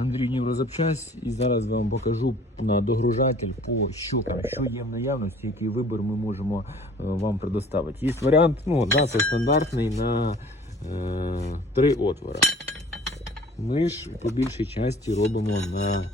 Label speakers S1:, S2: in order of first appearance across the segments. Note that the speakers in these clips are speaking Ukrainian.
S1: Андрій Ніврозапчасть і зараз я вам покажу на догружатель по щукам, що є в наявності, який вибір ми можемо е, вам предоставити. Є варіант, ну, да, це стандартний на е, три отвора. Ми ж по більшій часті робимо на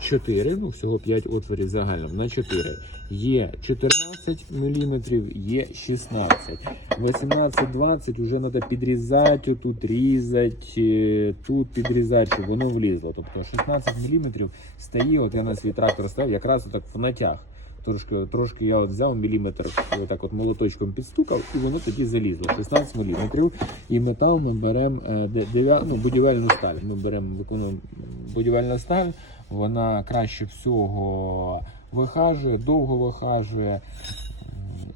S1: 4, ну всього 5 отворів загально, на 4. Є 14 мм, є 16. 18-20 вже треба підрізати, тут різати, тут підрізати, щоб воно влізло. Тобто 16 мм стає, от я на свій трактор став, якраз отак в натяг. Трошки, трошки я от взяв міліметр, отак от молоточком підстукав, і воно тоді залізло. 16 мм. І метал ми беремо е, ну, будівельну сталь. Ми беремо виконуємо будівельну сталь, вона краще всього вихажує, довго вихажує.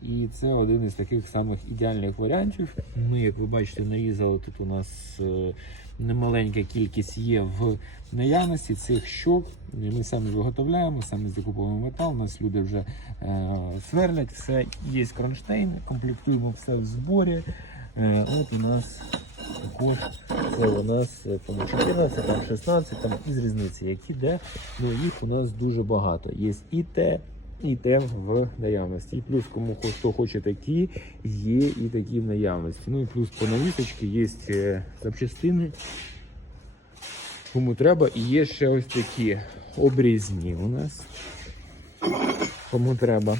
S1: І це один із таких самих ідеальних варіантів. Ми, як ви бачите, нарізали тут у нас е, немаленька кількість є в наявності цих щок. Ми самі виготовляємо, самі закуповуємо метал. У нас люди вже е, сверлять, все є кронштейн, комплектуємо все в зборі. Е, от у нас також це у нас е, тому 14, там 16, там із різниці, які де. Ну їх у нас дуже багато. Є і те, те в наявності. І плюс, кому хто хоче такі, є і такі в наявності. Ну і плюс по навісочці є е, запчастини. Кому треба, і є ще ось такі обрізні у нас. Кому треба.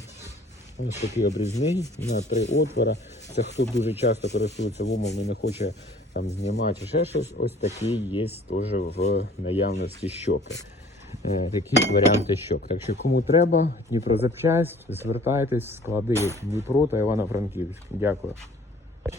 S1: Ось такий обрізний на три отвора. Це хто дуже часто користується вумом і не хоче там знімати ще щось. Ось такі є теж в наявності щоки. Е, Такі варіанти щок. Так що кому треба, Дніпрозапчасть, звертайтесь, склади Дніпро та Івано-Франківськ. Дякую.